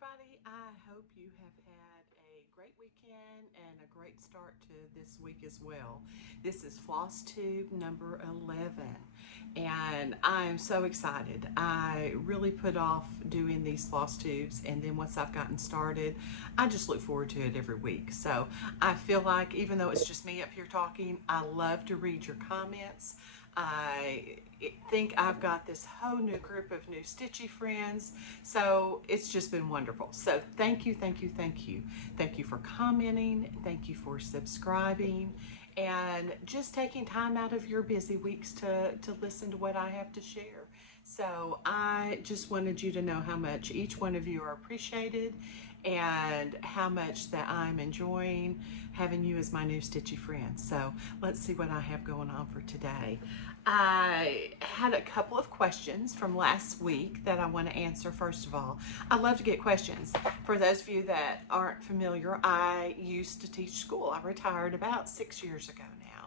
everybody. I hope you have had a great weekend and a great start to this week as well. This is Floss Tube number 11, and I'm so excited. I really put off doing these floss tubes, and then once I've gotten started, I just look forward to it every week. So I feel like even though it's just me up here talking, I love to read your comments. I think I've got this whole new group of new stitchy friends, so it's just been wonderful. So thank you, thank you, thank you. Thank you for commenting, thank you for subscribing, and just taking time out of your busy weeks to listen to what I have to share. So I just wanted you to know how much each one of you are appreciated and how much that I'm enjoying having you as my new stitchy friend. So let's see what I have going on for today. I had a couple of questions from last week that I want to answer. First of all, I love to get questions. For those of you that aren't familiar, I used to teach school. I retired about 6 years ago now,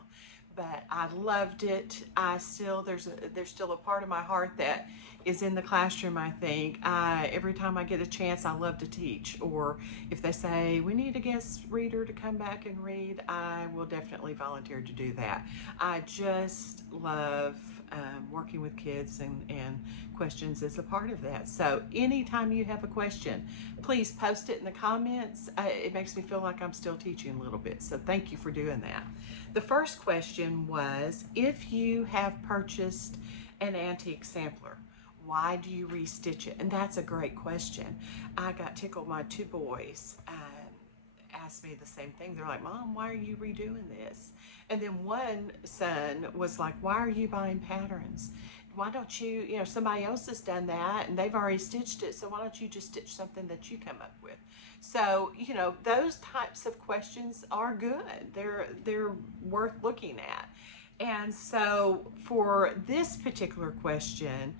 but I loved it. There's still a part of my heart that is in the classroom. I think every time I get a chance, I love to teach. Or if they say we need a guest reader to come back and read, I will definitely volunteer to do that. I just love working with kids, and questions is a part of that. So anytime you have a question, please post it in the comments. It makes me feel like I'm still teaching a little bit. So thank you for doing that. The first question was, if you have purchased an antique sampler, why do you restitch it? And that's a great question. I got tickled. My two boys asked me the same thing. They're like, Mom, why are you redoing this? And then one son was like, why are you buying patterns? Why don't you, somebody else has done that and they've already stitched it, so why don't you just stitch something that you come up with? So, those types of questions are good. They're worth looking at. And so for this particular question,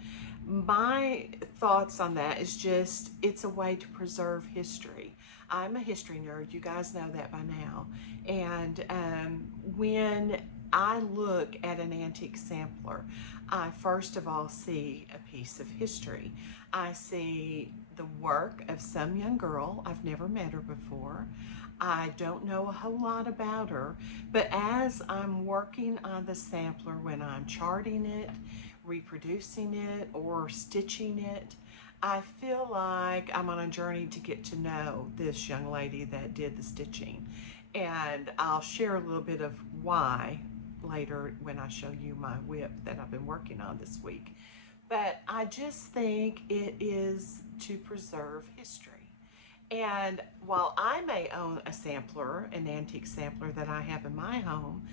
my thoughts on that is just, it's a way to preserve history. I'm a history nerd, you guys know that by now. And when I look at an antique sampler, I first of all see a piece of history. I see the work of some young girl. I've never met her before. I don't know a whole lot about her, but as I'm working on the sampler, when I'm charting it, reproducing it, or stitching it, I feel like I'm on a journey to get to know this young lady that did the stitching. And I'll share a little bit of why later when I show you my WIP that I've been working on this week. But I just think it is to preserve history. And while I may own a sampler, an antique sampler that I have in my home,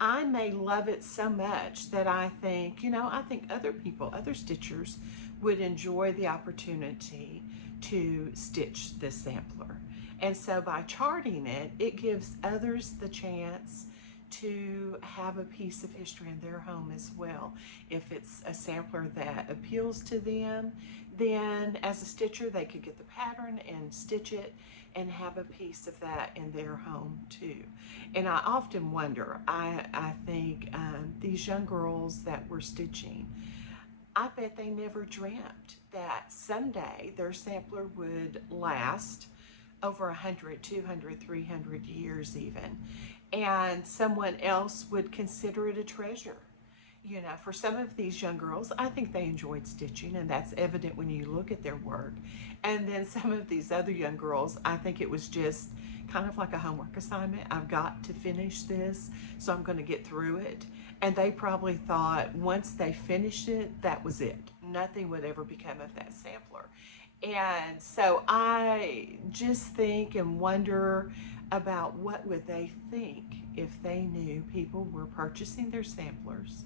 I may love it so much that I think, I think other people, other stitchers would enjoy the opportunity to stitch this sampler. And so by charting it, it gives others the chance to have a piece of history in their home as well. If it's a sampler that appeals to them, then as a stitcher, they could get the pattern and stitch it and have a piece of that in their home too. And I often wonder, I think these young girls that were stitching, I bet they never dreamt that someday their sampler would last over 100, 200, 300 years even. And someone else would consider it a treasure. For some of these young girls, I think they enjoyed stitching, and that's evident when you look at their work. And then some of these other young girls, I think it was just kind of like a homework assignment. I've got to finish this, so I'm going to get through it. And they probably thought once they finished it, that was it. Nothing would ever become of that sampler. And so I just think and wonder about what would they think if they knew people were purchasing their samplers.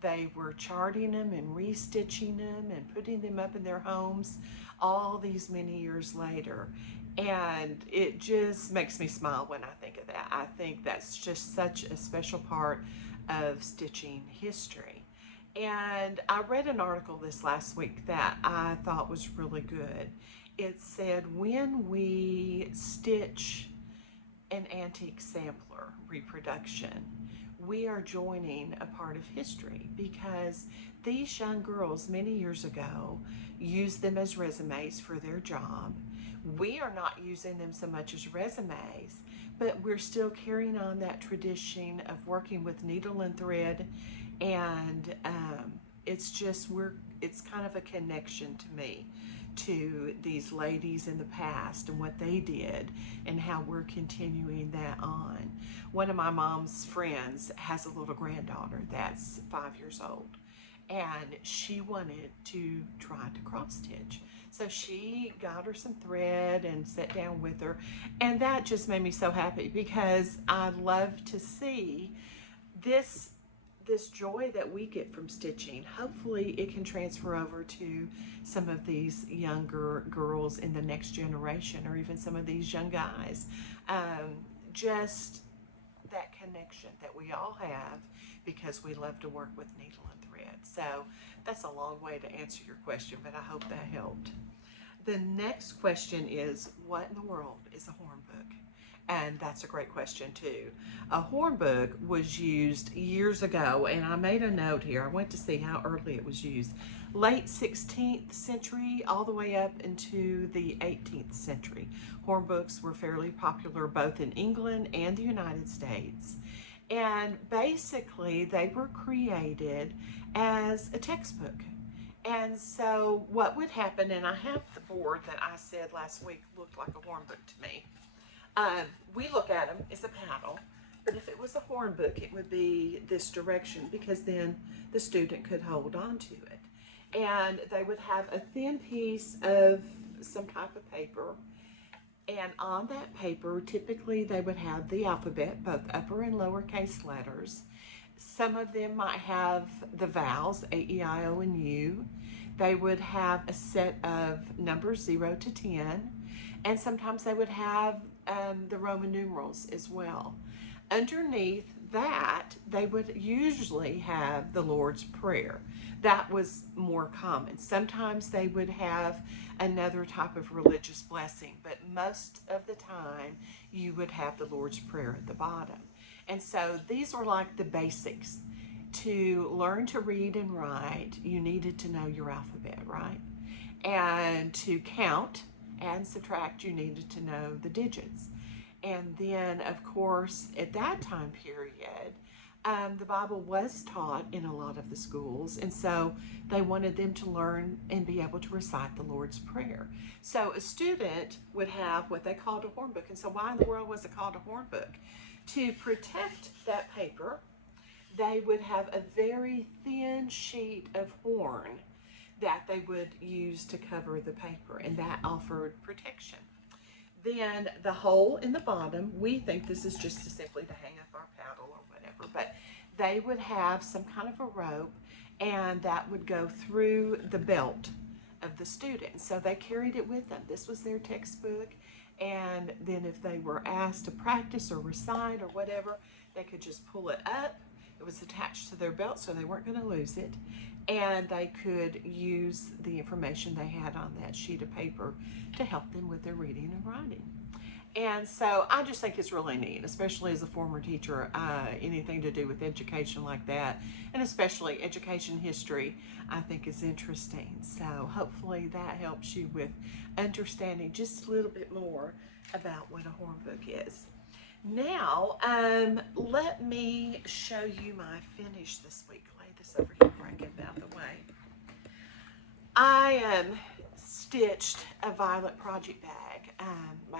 They were charting them and restitching them and putting them up in their homes all these many years later. And it just makes me smile when I think of that. I think that's just such a special part of stitching history. And I read an article this last week that I thought was really good. It said, when we stitch an antique sampler reproduction, we are joining a part of history, because these young girls many years ago used them as resumes for their job. We are not using them so much as resumes, but we're still carrying on that tradition of working with needle and thread, and it's kind of a connection to me to these ladies in the past and what they did and how we're continuing that on. One of my mom's friends has a little granddaughter that's 5 years old, and she wanted to try to cross stitch. So she got her some thread and sat down with her, and that just made me so happy, because I love to see this joy that we get from stitching. Hopefully it can transfer over to some of these younger girls in the next generation, or even some of these young guys. Just that connection that we all have, because we love to work with needle and thread. So that's a long way to answer your question, but I hope that helped. The next question is, what in the world is a hornbook? And that's a great question too. A hornbook was used years ago, and I made a note here. I went to see how early it was used. Late 16th century all the way up into the 18th century. Hornbooks were fairly popular both in England and the United States. And basically they were created as a textbook. And so what would happen, and I have the board that I said last week looked like a hornbook to me. We look at them as a paddle, but if it was a hornbook, it would be this direction, because then the student could hold on to it. And they would have a thin piece of some type of paper, and on that paper, typically they would have the alphabet, both upper and lowercase letters. Some of them might have the vowels, A, E, I, O, and U. They would have a set of numbers 0 to 10, and sometimes they would have the Roman numerals as well. Underneath that, they would usually have the Lord's Prayer. That was more common. Sometimes they would have another type of religious blessing, but most of the time you would have the Lord's Prayer at the bottom. And so these were like the basics. To learn to read and write, you needed to know your alphabet, right? And to count and subtract, you needed to know the digits. And then, of course, at that time period, the Bible was taught in a lot of the schools, and so they wanted them to learn and be able to recite the Lord's Prayer. So a student would have what they called a hornbook. And so why in the world was it called a hornbook? To protect that paper, they would have a very thin sheet of horn that they would use to cover the paper, and that offered protection. Then the hole in the bottom, we think this is just simply to hang up our paddle or whatever, but they would have some kind of a rope, and that would go through the belt of the student. So they carried it with them. This was their textbook, and then if they were asked to practice or recite or whatever, they could just pull it up. It was attached to their belt, so they weren't going to lose it, and they could use the information they had on that sheet of paper to help them with their reading and writing. And so I just think it's really neat, especially as a former teacher. Anything to do with education like that, and especially education history, I think is interesting. So hopefully that helps you with understanding just a little bit more about what a hornbook is. Now, let me show you my finish this week. Lay this over here before I get it out of the way. I stitched a violet project bag.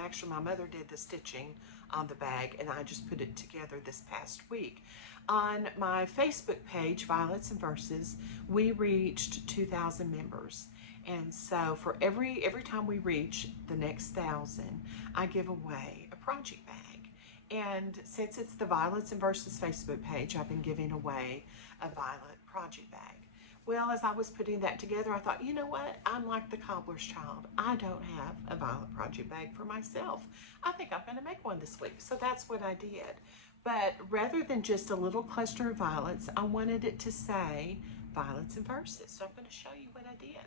Actually, my mother did the stitching on the bag, and I just put it together this past week. On my Facebook page, Violets and Verses, we reached 2,000 members. And so for every time we reach the next 1,000, I give away a project bag. And since it's the Violets and Verses Facebook page, I've been giving away a violet project bag. Well, as I was putting that together, I thought, you know what? I'm like the cobbler's child. I don't have a violet project bag for myself. I think I'm going to make one this week. So that's what I did. But rather than just a little cluster of violets, I wanted it to say Violets and Verses. So I'm going to show you what I did.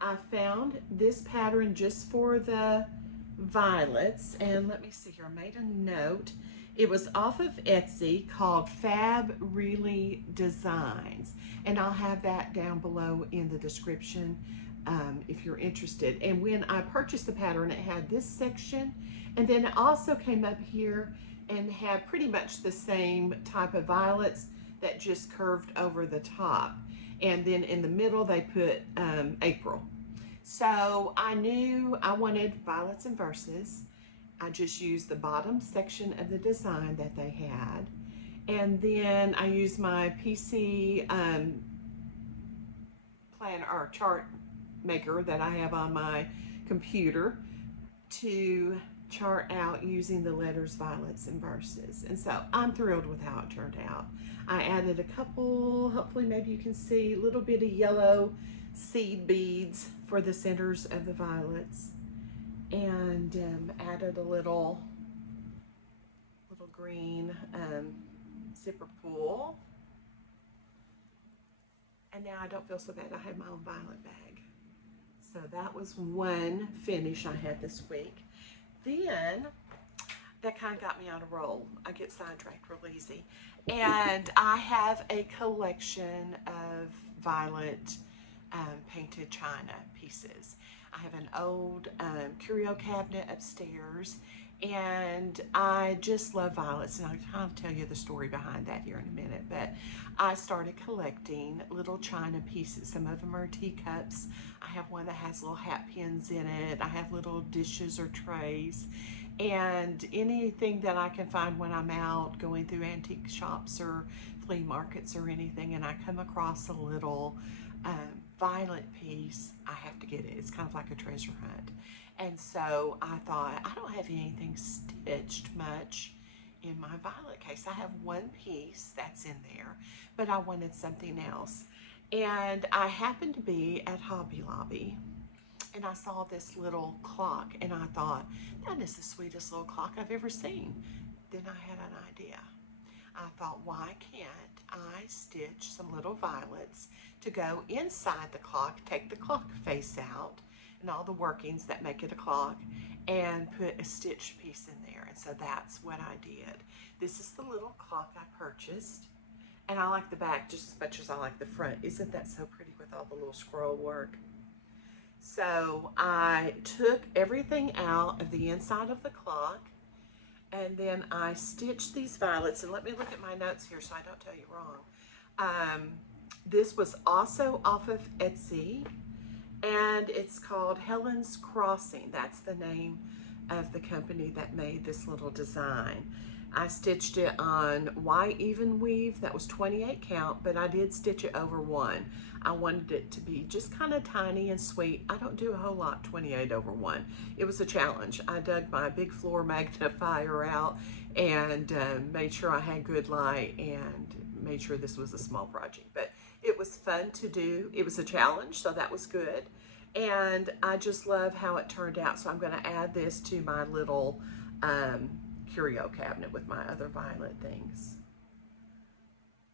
I found this pattern just for the violets, and let me see here. I made a note. It was off of Etsy, called FabyReilly Designs. And I'll have that down below in the description if you're interested. And when I purchased the pattern, it had this section. And then it also came up here and had pretty much the same type of violets that just curved over the top. And then in the middle, they put April. So I knew I wanted violets and verses. I just used the bottom section of the design that they had. And then I used my PC plan or chart maker that I have on my computer to chart out using the letters, violets, and verses. And so I'm thrilled with how it turned out. I added a couple, hopefully maybe you can see, a little bit of yellow seed beads for the centers of the violets, and added a little green zipper pull. And now I don't feel so bad. I have my own violet bag. So that was one finish I had this week. Then that kind of got me on a roll. I get sidetracked real easy. And I have a collection of violet painted china pieces. I have an old curio cabinet upstairs, and I just love violets, and I'll kind of tell you the story behind that here in a minute. But I started collecting little china pieces. Some of them are teacups. I have one that has little hat pins in it. I have little dishes or trays, and anything that I can find when I'm out going through antique shops or flea markets or anything, and I come across a little violet piece, I have to get it. It's kind of like a treasure hunt. And so I thought, I don't have anything stitched much in my violet case. I have one piece that's in there, but I wanted something else. And I happened to be at Hobby Lobby, and I saw this little clock, and I thought, that is the sweetest little clock I've ever seen. Then I had an idea. I thought, why can't I stitch some little violets to go inside the clock, take the clock face out and all the workings that make it a clock, and put a stitch piece in there. And so that's what I did. This is the little clock I purchased, and I like the back just as much as I like the front. Isn't that so pretty with all the little scroll work? So I took everything out of the inside of the clock, and then I stitched these violets. And let me look at my notes here so I don't tell you wrong. This was also off of Etsy, and it's called Helen's Crossing. That's the name of the company that made this little design. I stitched it on evenweave. That was 28 count, but I did stitch it over 1. I wanted it to be just kind of tiny and sweet. I don't do a whole lot 28 over 1. It was a challenge. I dug my big floor magnifier out and made sure I had good light and made sure this was a small project. But it was fun to do. It was a challenge, so that was good. And I just love how it turned out. So I'm going to add this to my little curio cabinet with my other violet things.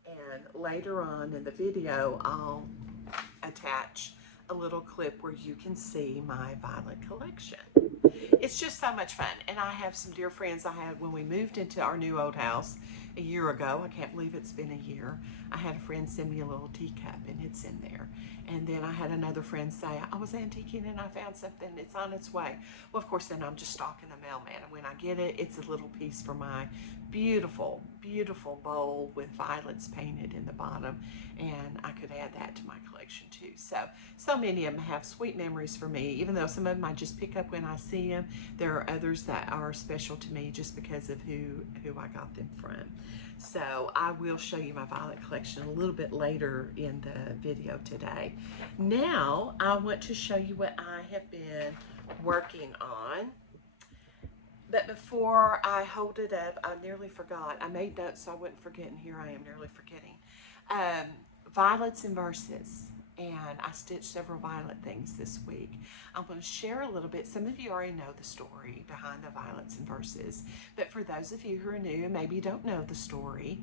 And later on in the video, I'll attach a little clip where you can see my violet collection. It's just so much fun. And I have some dear friends I had when we moved into our new old house a year ago. I can't believe it's been a year. I had a friend send me a little teacup, and it's in there. And then I had another friend say, I was antiquing and I found something, it's on its way. Well, of course, then I'm just stalking the mailman. And when I get it, it's a little piece for my beautiful, beautiful bowl with violets painted in the bottom. And I could add that to my collection too. So many of them have sweet memories for me, even though some of them I just pick up when I see them. There are others that are special to me just because of who I got them from. So I will show you my violet collection a little bit later in the video today. Now I want to show you what I have been working on. But before I hold it up, I nearly forgot. I made notes so I wouldn't forget, and here I am nearly forgetting. Violets and verses. and I stitched several violet things this week. I'm going to share a little bit. Some of you already know the story behind the violets and verses, but for those of you who are new and maybe don't know the story,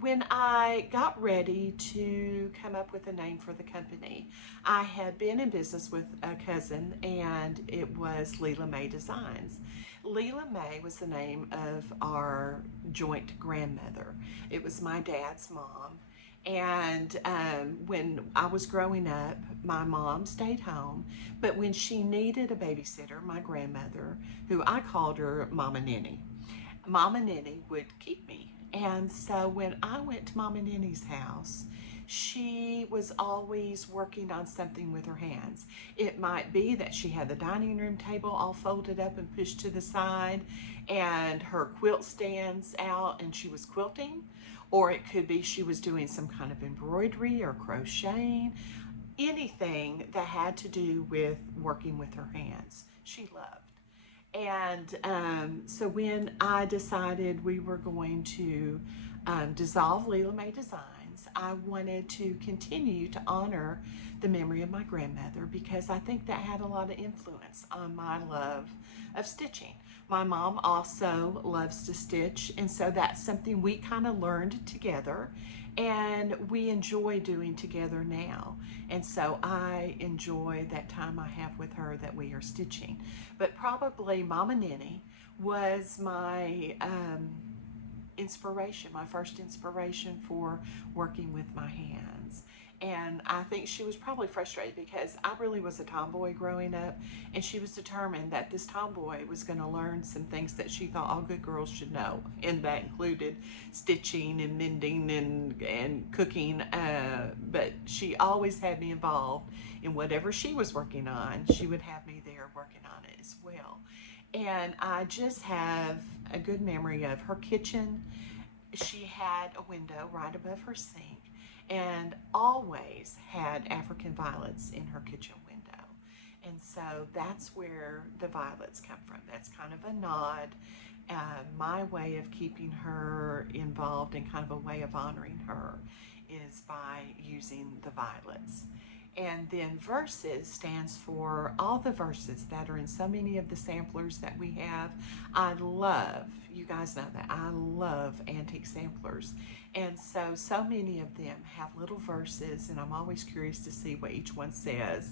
when I got ready to come up with a name for the company, I had been in business with a cousin, and it was Leela May Designs. Leela May was the name of our joint grandmother. It was my dad's mom. And when I was growing up, my mom stayed home, but when she needed a babysitter, my grandmother, who I called her Mama Ninny would keep me. And so when I went to Mama Ninny's house, she was always working on something with her hands. It might be that she had the dining room table all folded up and pushed to the side, and her quilt stands out and she was quilting. Or it could be she was doing some kind of embroidery or crocheting, anything that had to do with working with her hands, she loved. And so when I decided we were going to dissolve Leela May Designs, I wanted to continue to honor the memory of my grandmother, because I think that had a lot of influence on my love of stitching. My mom also loves to stitch, and so that's something we kind of learned together and we enjoy doing together now. And so I enjoy that time I have with her that we are stitching. But probably Mama Ninny was my inspiration, my first inspiration for working with my hands. And I think she was probably frustrated because I really was a tomboy growing up, and she was determined that this tomboy was going to learn some things that she thought all good girls should know, and that included stitching and mending and cooking, but she always had me involved in whatever she was working on. She would have me there working on it as well. And I just have a good memory of her kitchen. She had a window right above her sink and always had African violets in her kitchen window. And so that's where the violets come from. That's kind of a nod, my way of keeping her involved, and kind of a way of honoring her is by using the violets. And then verses stands for all the verses that are in so many of the samplers that we have. I love, you guys know that, I love antique samplers. And so many of them have little verses, and I'm always curious to see what each one says.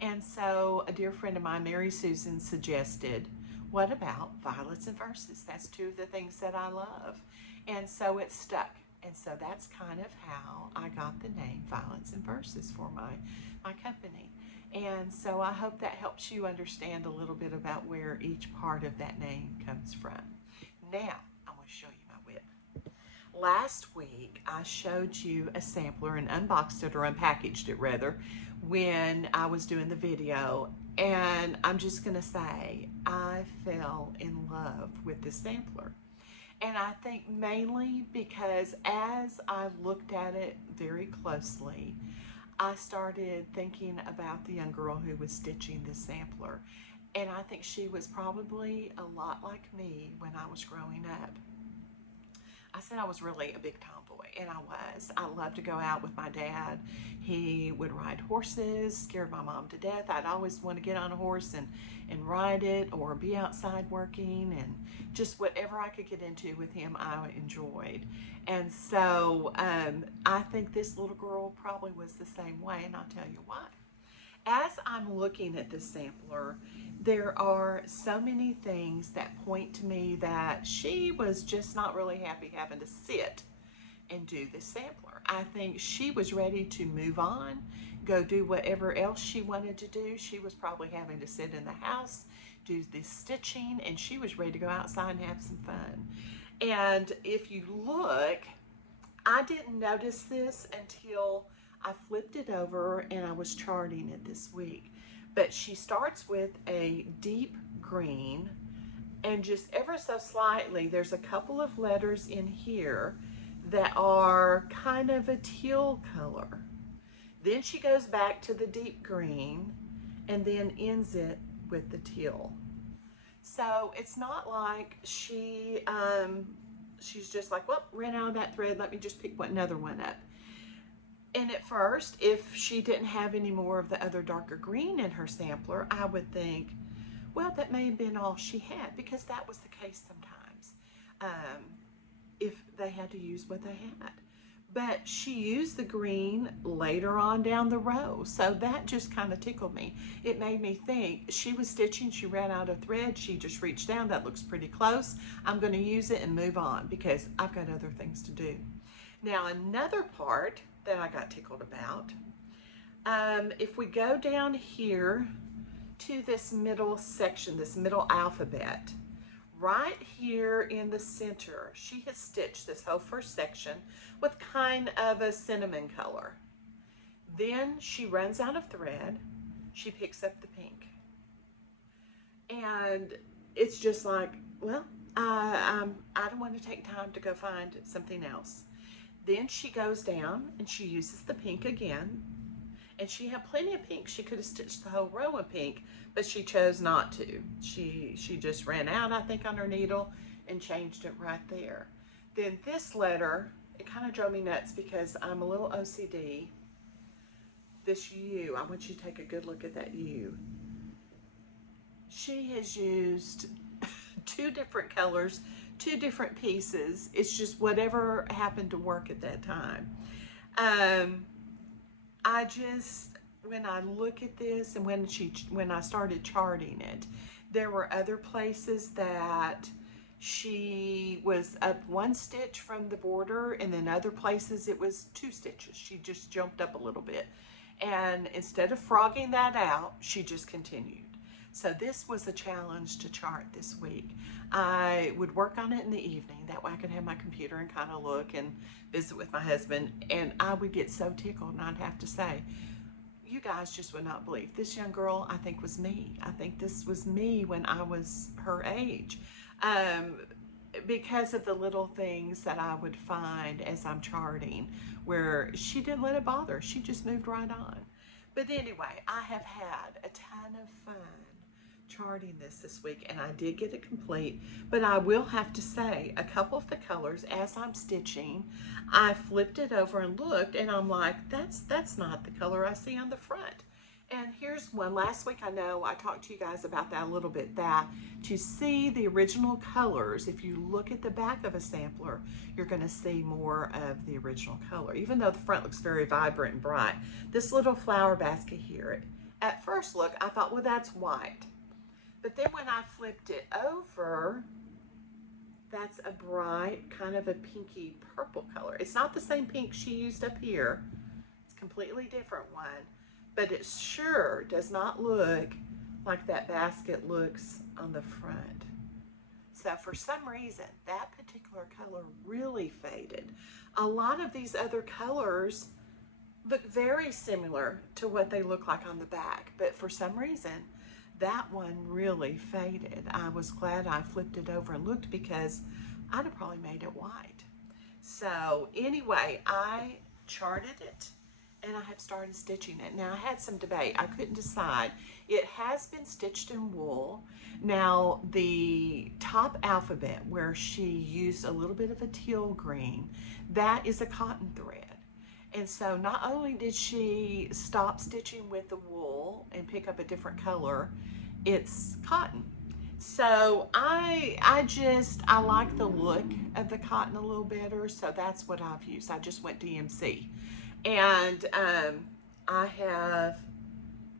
And so a dear friend of mine, Mary Susan, suggested, what about violets and verses? That's two of the things that I love. And so it stuck. And so that's kind of how I got the name Violets and Verses for my company. And so I hope that helps you understand a little bit about where each part of that name comes from. Now, I'm going to show you my WIP. Last week, I showed you a sampler and unboxed it, or unpackaged it rather, when I was doing the video. And I'm just going to say, I fell in love with this sampler. And I think mainly because as I looked at it very closely, I started thinking about the young girl who was stitching this sampler. And I think she was probably a lot like me when I was growing up. I said I was really a big tomboy, and I was. I loved to go out with my dad. He would ride horses, scared my mom to death. I'd always want to get on a horse and ride it, or be outside working, and just whatever I could get into with him, I enjoyed. And so I think this little girl probably was the same way, and I'll tell you why. As I'm looking at this sampler, there are so many things that point to me that she was just not really happy having to sit and do this sampler. I think she was ready to move on, go do whatever else she wanted to do. She was probably having to sit in the house, do this stitching, and she was ready to go outside and have some fun. And if you look, I didn't notice this until I flipped it over and I was charting it this week. But she starts with a deep green, and just ever so slightly, there's a couple of letters in here that are kind of a teal color. Then she goes back to the deep green and then ends it with the teal. So it's not like she's just like, well, ran out of that thread, let me just pick another one up. And at first, if she didn't have any more of the other darker green in her sampler, I would think, well, that may have been all she had, because that was the case sometimes, if they had to use what they had. But she used the green later on down the row, so that just kind of tickled me. It made me think, she was stitching, she ran out of thread, she just reached down, that looks pretty close, I'm going to use it and move on because I've got other things to do. Now, another part that I got tickled about, if we go down here to this middle section, this middle alphabet, right here in the center, she has stitched this whole first section with kind of a cinnamon color. Then she runs out of thread, she picks up the pink. And it's just like, well, I don't want to take time to go find something else. Then she goes down and she uses the pink again. And she had plenty of pink. She could have stitched the whole row of pink, but she chose not to. She just ran out, I think, on her needle and changed it right there. Then this letter, it kind of drove me nuts because I'm a little OCD. This U, I want you to take a good look at that U. She has used 2 different colors, 2 different pieces. It's just whatever happened to work at that time. I just, when I look at this and when I started charting it, there were other places that she was up 1 stitch from the border, and then other places it was 2 stitches. She just jumped up a little bit. And instead of frogging that out, she just continued. So this was a challenge to chart this week. I would work on it in the evening. That way I could have my computer and kind of look and visit with my husband. And I would get so tickled, and I'd have to say, you guys just would not believe. This young girl, I think, was me. I think this was me when I was her age. Because of the little things that I would find as I'm charting, where she didn't let it bother her. She just moved right on. But anyway, I have had a ton of fun charting this week, and I did get it complete. But I will have to say, a couple of the colors, as I'm stitching, I flipped it over and looked, and I'm like, that's not the color I see on the front. And here's one. Last week, I know I talked to you guys about that a little bit, that to see the original colors, if you look at the back of a sampler, you're going to see more of the original color, even though the front looks very vibrant and bright. This little flower basket here, at first look, I thought, well, that's white. But then when I flipped it over, that's a bright, kind of a pinky purple color. It's not the same pink she used up here. It's a completely different one. But it sure does not look like that basket looks on the front. So for some reason, that particular color really faded. A lot of these other colors look very similar to what they look like on the back, but for some reason, that one really faded. I was glad I flipped it over and looked, because I'd have probably made it white. So anyway, I charted it, and I have started stitching it. Now, I had some debate. I couldn't decide. It has been stitched in wool. Now, the top alphabet, where she used a little bit of a teal green, that is a cotton thread. And so not only did she stop stitching with the wool and pick up a different color, it's cotton. So I like the look of the cotton a little better, so that's what I've used. I just went DMC. And I have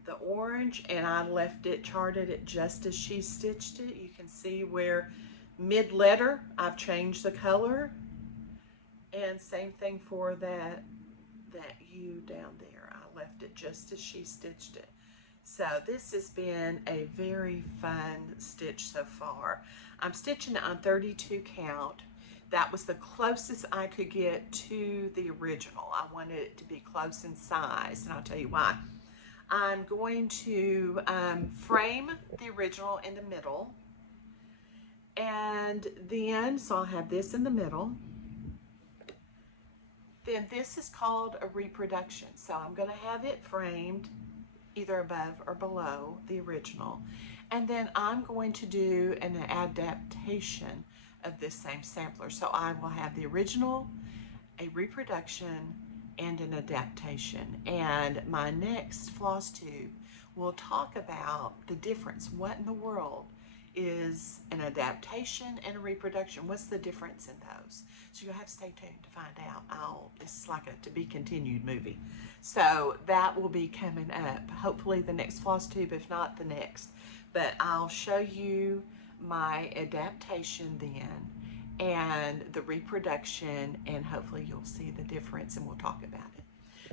the orange, and I left it, charted it just as she stitched it. You can see where mid-letter, I've changed the color. And same thing for that U down there. I left it just as she stitched it. So this has been a very fun stitch so far. I'm stitching it on 32 count. That was the closest I could get to the original. I wanted it to be close in size, and I'll tell you why. I'm going to frame the original in the middle, and then, so I'll have this in the middle. Then this is called a reproduction. So I'm going to have it framed either above or below the original. And then I'm going to do an adaptation of this same sampler. So I will have the original, a reproduction, and an adaptation. And my next floss tube will talk about the difference. What in the world is an adaptation and a reproduction? What's the difference in those? So you'll have to stay tuned to find out. This is like a to be continued movie. So that will be coming up. Hopefully the next floss tube, if not the next. But I'll show you my adaptation then and the reproduction, and hopefully you'll see the difference and we'll talk about it.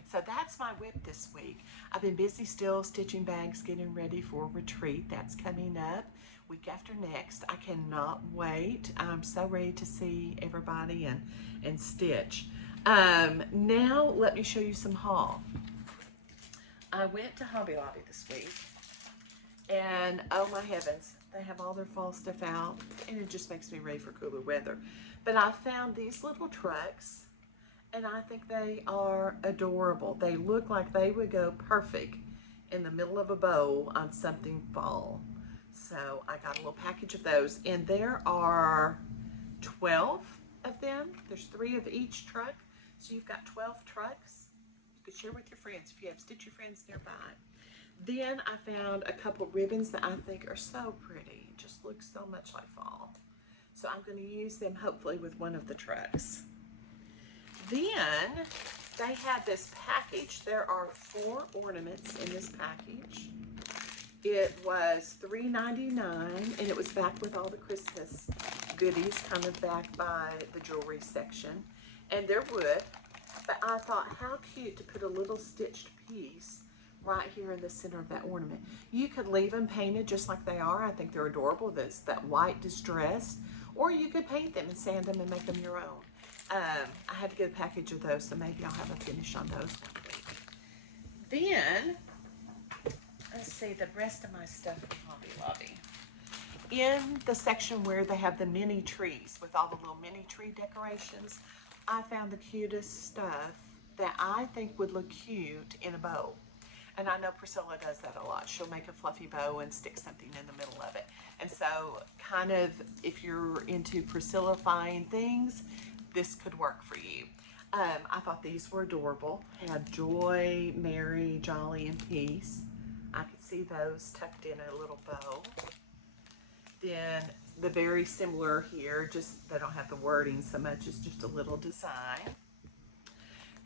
So that's my WIP this week. I've been busy still stitching bags, getting ready for retreat. That's coming up week after next. I cannot wait. I'm so ready to see everybody and stitch. Now let me show you some haul. I went to Hobby Lobby this week, and oh my heavens, they have all their fall stuff out, and it just makes me ready for cooler weather. But I found these little trucks, and I think they are adorable. They look like they would go perfect in the middle of a bow on something fall. So I got a little package of those, and there are 12 of them. There's 3 of each truck, so you've got 12 trucks. You could share with your friends if you have Stitch Your Friends nearby. Then I found a couple ribbons that I think are so pretty. It just looks so much like fall. So I'm going to use them hopefully with one of the trucks. Then they had this package. There are 4 ornaments in this package. It was $3.99, and it was back with all the Christmas goodies, kind of back by the jewelry section. And they're wood, but I thought how cute to put a little stitched piece right here in the center of that ornament. You could leave them painted just like they are. I think they're adorable. That's that white distressed, or you could paint them and sand them and make them your own. I had to get a package of those, so maybe I'll have a finish on those one week. Then, let's see the rest of my stuff in Hobby Lobby. In the section where they have the mini trees with all the little mini tree decorations, I found the cutest stuff that I think would look cute in a bow. And I know Priscilla does that a lot. She'll make a fluffy bow and stick something in the middle of it. And so kind of if you're into Priscilla-fying things, this could work for you. I thought these were adorable. Had joy, merry, jolly, and peace. I could see those tucked in a little bow. Then the very similar here, just they don't have the wording so much, it's just a little design.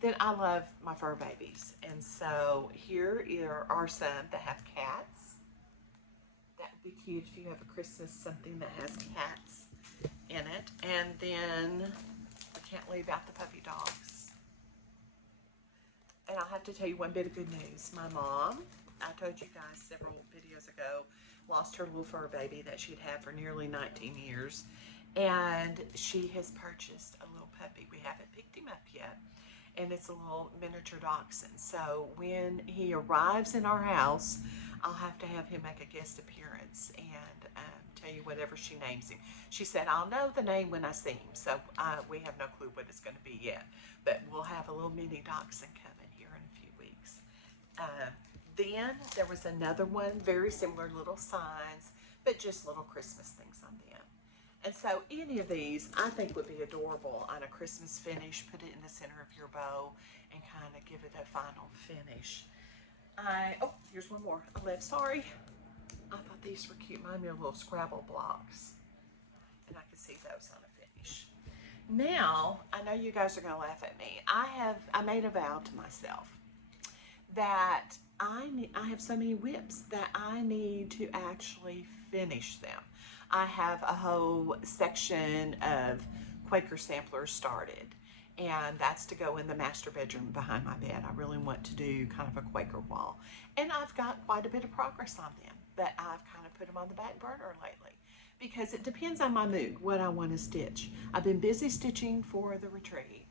Then I love my fur babies, and so here are some that have cats. That would be cute if you have a Christmas something that has cats in it. And then I can't leave out the puppy dogs. And I'll have to tell you one bit of good news. My mom, I told you guys several videos ago, lost her little fur baby that she'd had for nearly 19 years. And she has purchased a little puppy. We haven't picked him up yet. And it's a little miniature dachshund. So when he arrives in our house, I'll have to have him make a guest appearance and tell you whatever she names him. She said, I'll know the name when I see him. So we have no clue what it's going to be yet. But we'll have a little mini dachshund coming here in a few weeks. Then there was another one, very similar little signs, but just little Christmas things on them. And so any of these I think would be adorable on a Christmas finish. Put it in the center of your bow and kind of give it a final finish. Oh, here's one more. I left, sorry. I thought these were cute. Mine are little Scrabble blocks. And I can see those on a finish. Now, I know you guys are going to laugh at me. I made a vow to myself that I have so many WIPs that I need to actually finish them. I have a whole section of Quaker samplers started, and that's to go in the master bedroom behind my bed. I really want to do kind of a Quaker wall, and I've got quite a bit of progress on them, but I've kind of put them on the back burner lately because it depends on my mood, what I want to stitch. I've been busy stitching for the retreat,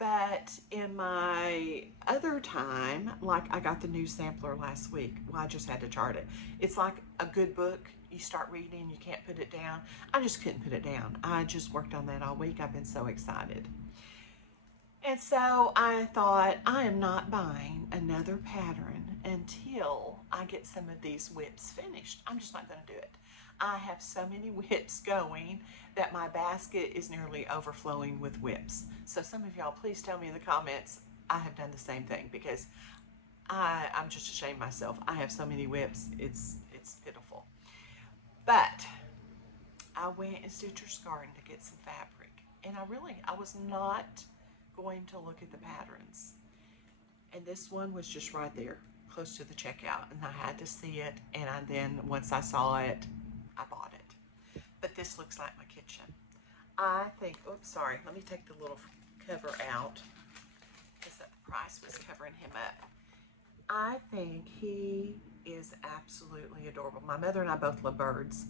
but in my other time, like I got the new sampler last week. Well, I just had to chart it. It's like a good book. You start reading, you can't put it down. I just couldn't put it down. I just worked on that all week. I've been so excited. And so I thought, I am not buying another pattern until I get some of these WIPs finished. I'm just not going to do it. I have so many WIPs going that my basket is nearly overflowing with WIPs. So some of y'all, please tell me in the comments, I have done the same thing because I'm just ashamed of myself. I have so many WIPs, it's pitiful. But I went in Stitcher's Garden to get some fabric, and I was not going to look at the patterns. And this one was just right there, close to the checkout, and I had to see it, and then once I saw it, I bought it. But this looks like my kitchen. I think, oops, sorry, let me take the little cover out, because the price was covering him up. I think he is absolutely adorable. My mother and I both love birds,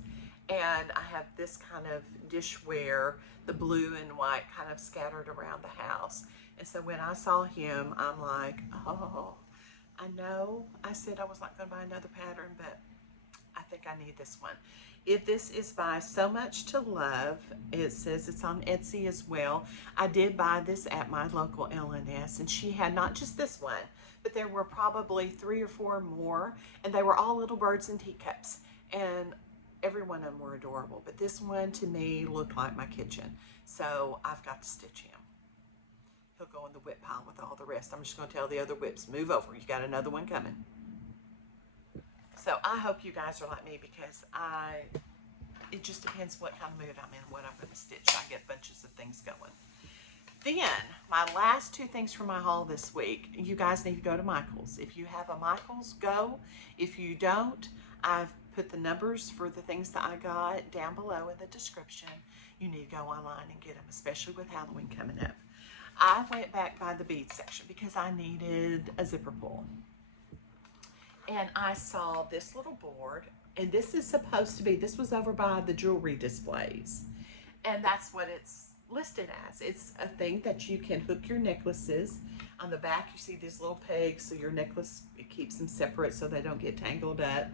and I have this kind of dishware, the blue and white kind of scattered around the house. And so when I saw him, I'm like, oh, I know I said I was not going to buy another pattern, but I think I need this one. If this is by So Much to Love, it says it's on Etsy as well. I did buy this at my local L&S, and she had not just this one, but there were probably 3 or 4 more, and they were all little birds and teacups, and every one of them were adorable. But this one to me looked like my kitchen, so I've got to stitch him. He'll go in the WIP pile with all the rest. I'm just going to tell the other WIPs, move over, you got another one coming. So I hope you guys are like me, because it just depends what kind of mood I'm in, what I'm going to stitch. I get bunches of things going. Then, my last 2 things for my haul this week, you guys need to go to Michael's. If you have a Michael's, go. If you don't, I've put the numbers for the things that I got down below in the description. You need to go online and get them, especially with Halloween coming up. I went back by the bead section because I needed a zipper pull. And I saw this little board, and this is supposed to be, this was over by the jewelry displays. And that's what it's listed as. It's a thing that you can hook your necklaces. On the back you see these little pegs, so your necklace, it keeps them separate so they don't get tangled up.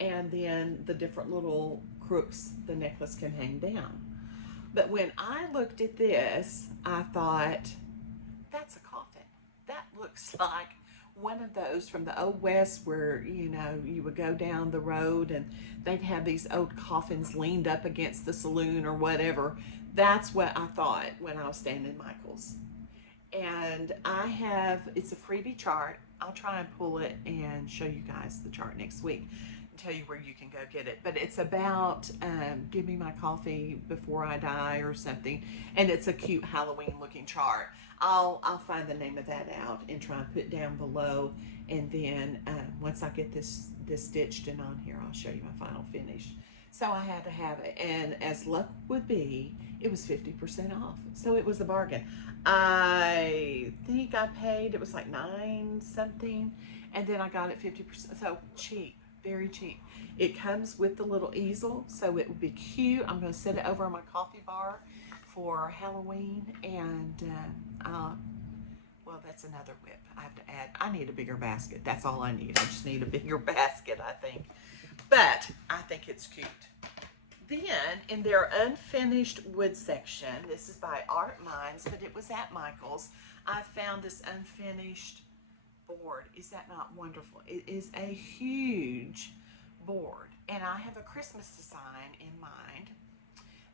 And then the different little crooks the necklace can hang down. But when I looked at this, I thought, that's a coffin. That looks like one of those from the old West where, you know, you would go down the road and they'd have these old coffins leaned up against the saloon or whatever. That's what I thought when I was standing in Michael's. And it's a freebie chart. I'll try and pull it and show you guys the chart next week and tell you where you can go get it. But it's about give me my coffee before I die or something. And it's a cute Halloween looking chart. I'll find the name of that out and try and put down below. And then once I get this stitched and on here, I'll show you my final finish. So I had to have it. And as luck would be, it was 50% off. So it was a bargain. I think I paid, it was like $9 something. And then I got it 50%. So cheap, very cheap. It comes with the little easel, so it would be cute. I'm going to set it over on my coffee bar for Halloween. And well, that's another WIP I have to add. I need a bigger basket. That's all I need. I just need a bigger basket, I think. But I think it's cute. Then in their unfinished wood section, this is by Art Minds, but it was at Michael's, I found this unfinished board. Is that not wonderful? It is a huge board, and I have a Christmas design in mind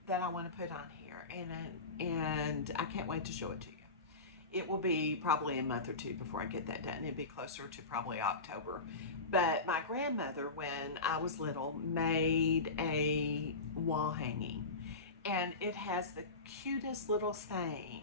that I want to put on here, and I can't wait to show it to you. It will be probably a month or 2 before I get that done. It'll be closer to probably October. But my grandmother, when I was little, made a wall hanging, and it has the cutest little saying,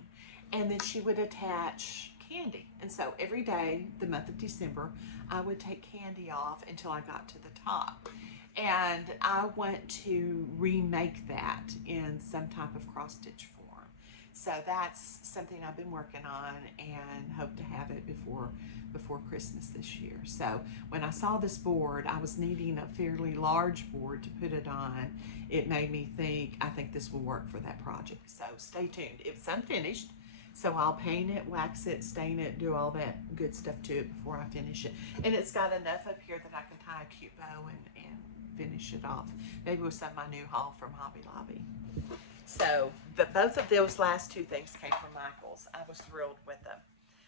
and then she would attach candy. And so every day, the month of December, I would take candy off until I got to the top. And I want to remake that in some type of cross stitch form. So that's something I've been working on and hope to have it before Christmas this year. So when I saw this board, I was needing a fairly large board to put it on. It made me think, I think this will work for that project. So stay tuned. It's unfinished, so I'll paint it, wax it, stain it, do all that good stuff to it before I finish it. And it's got enough up here that I can tie a cute bow and finish it off. Maybe with some of my new haul from Hobby Lobby. So, but both of those last 2 things came from Michael's. I was thrilled with them.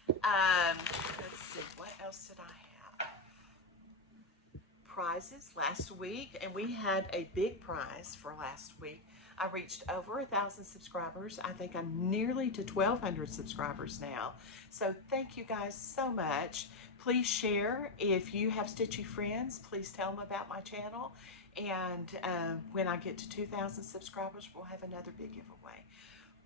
Let's see, what else did I have? prizes last week, and we had a big prize for last week. I reached over 1,000 subscribers. I think I'm nearly to 1,200 subscribers now. So thank you guys so much. Please share. If you have stitchy friends, please tell them about my channel. And when I get to 2,000 subscribers, we'll have another big giveaway.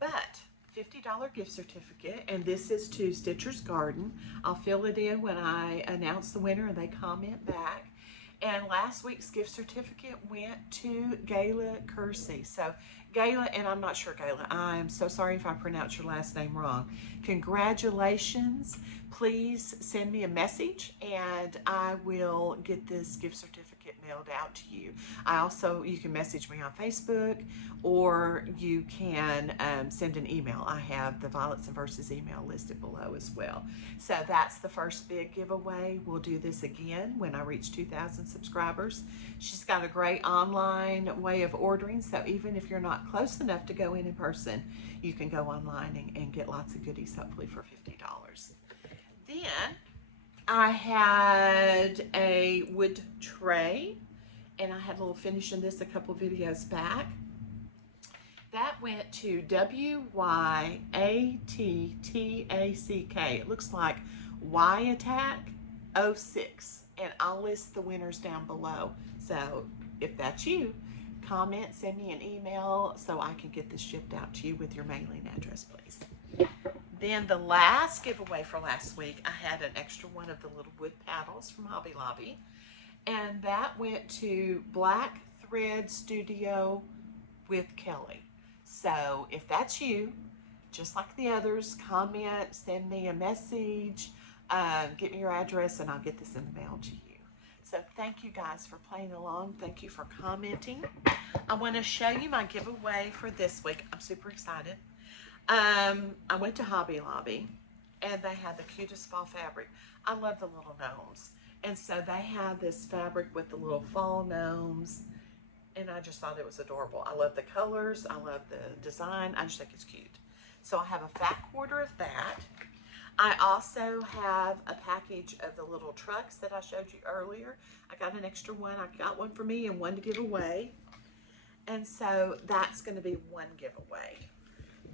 But $50 gift certificate, and this is to Stitcher's Garden. I'll fill it in when I announce the winner and they comment back. And last week's gift certificate went to Gaila Coursey. So Gaila, and I'm not sure, Gaila, I'm so sorry if I pronounce your last name wrong. Congratulations. Please send me a message and I will get this gift certificate mailed out to you. You can message me on Facebook, or you can send an email. I have the Violets and Verses email listed below as well. So that's the first big giveaway. We'll do this again when I reach 2,000 subscribers. She's got a great online way of ordering, so even if you're not close enough to go in person, you can go online and get lots of goodies, hopefully for $50. Then I had a wood tray, and I had a little finish in this a couple videos back. That went to WYATTACK. It looks like Y Attack 06, and I'll list the winners down below. So if that's you, comment, send me an email so I can get this shipped out to you with your mailing address, please. Then the last giveaway for last week, I had an extra one of the little wood paddles from Hobby Lobby, and that went to Black Thread Studio with Kelly. So if that's you, just like the others, comment, send me a message, get me your address, and I'll get this in the mail to you. So thank you guys for playing along. Thank you for commenting. I want to show you my giveaway for this week. I'm super excited. I went to Hobby Lobby, and they had the cutest fall fabric. I love the little gnomes. And so they had this fabric with the little fall gnomes, and I just thought it was adorable. I love the colors. I love the design. I just think it's cute. So I have a fat quarter of that. I also have a package of the little trucks that I showed you earlier. I got an extra one. I got one for me and one to give away. And so that's going to be one giveaway.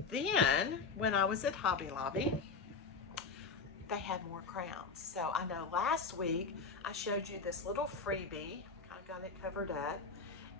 Then, when I was at Hobby Lobby, they had more crowns. So I know last week I showed you this little freebie. I got it covered up.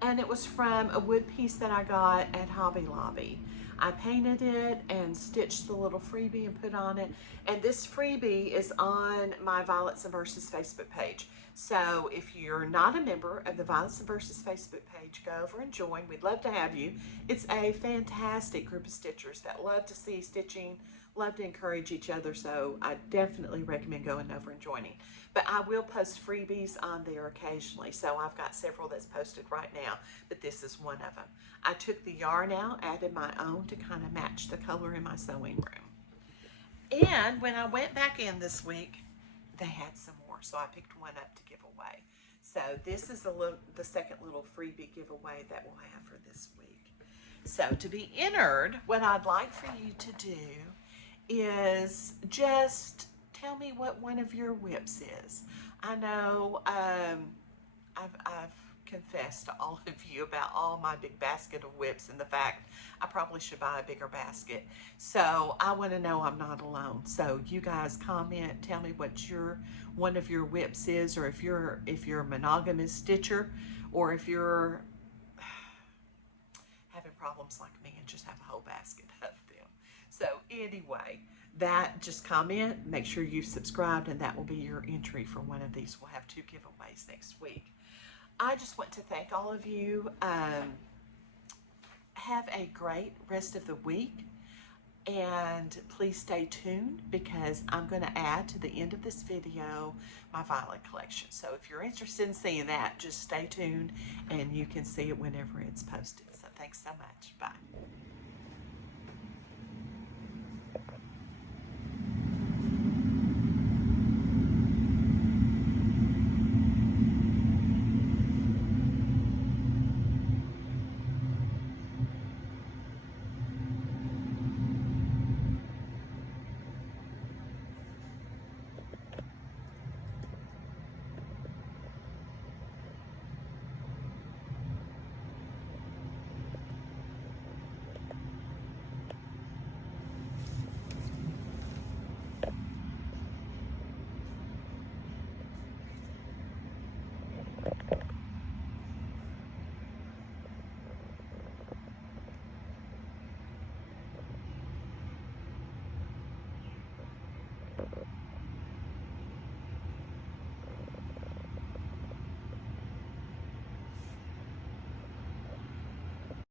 And it was from a wood piece that I got at Hobby Lobby. I painted it and stitched the little freebie and put on it. And this freebie is on my Violets and Verses Facebook page. So if you're not a member of the Violets and Verses Facebook page, go over and join. We'd love to have you. It's a fantastic group of stitchers that love to see stitching, love to encourage each other. So I definitely recommend going over and joining. But I will post freebies on there occasionally. So I've got several that's posted right now, but this is one of them. I took the yarn out, added my own to kind of match the color in my sewing room. And when I went back in this week, they had some more. So I picked one up to give away. So this is the second little freebie giveaway that we'll have for this week. So to be entered, what I'd like for you to do is just tell me what one of your WIPs is. I know I've confessed to all of you about all my big basket of WIPs and the fact I probably should buy a bigger basket. So I want to know I'm not alone. So you guys comment, tell me what one of your WIPs is, or if you're a monogamous stitcher, or if you're having problems like me and just have a whole basket of them. So anyway, just comment, make sure you've subscribed, and that will be your entry for one of these. We'll have 2 giveaways next week. I just want to thank all of you. Have a great rest of the week, and please stay tuned because I'm going to add to the end of this video my violet collection. So if you're interested in seeing that, just stay tuned and you can see it whenever it's posted. So thanks so much. Bye.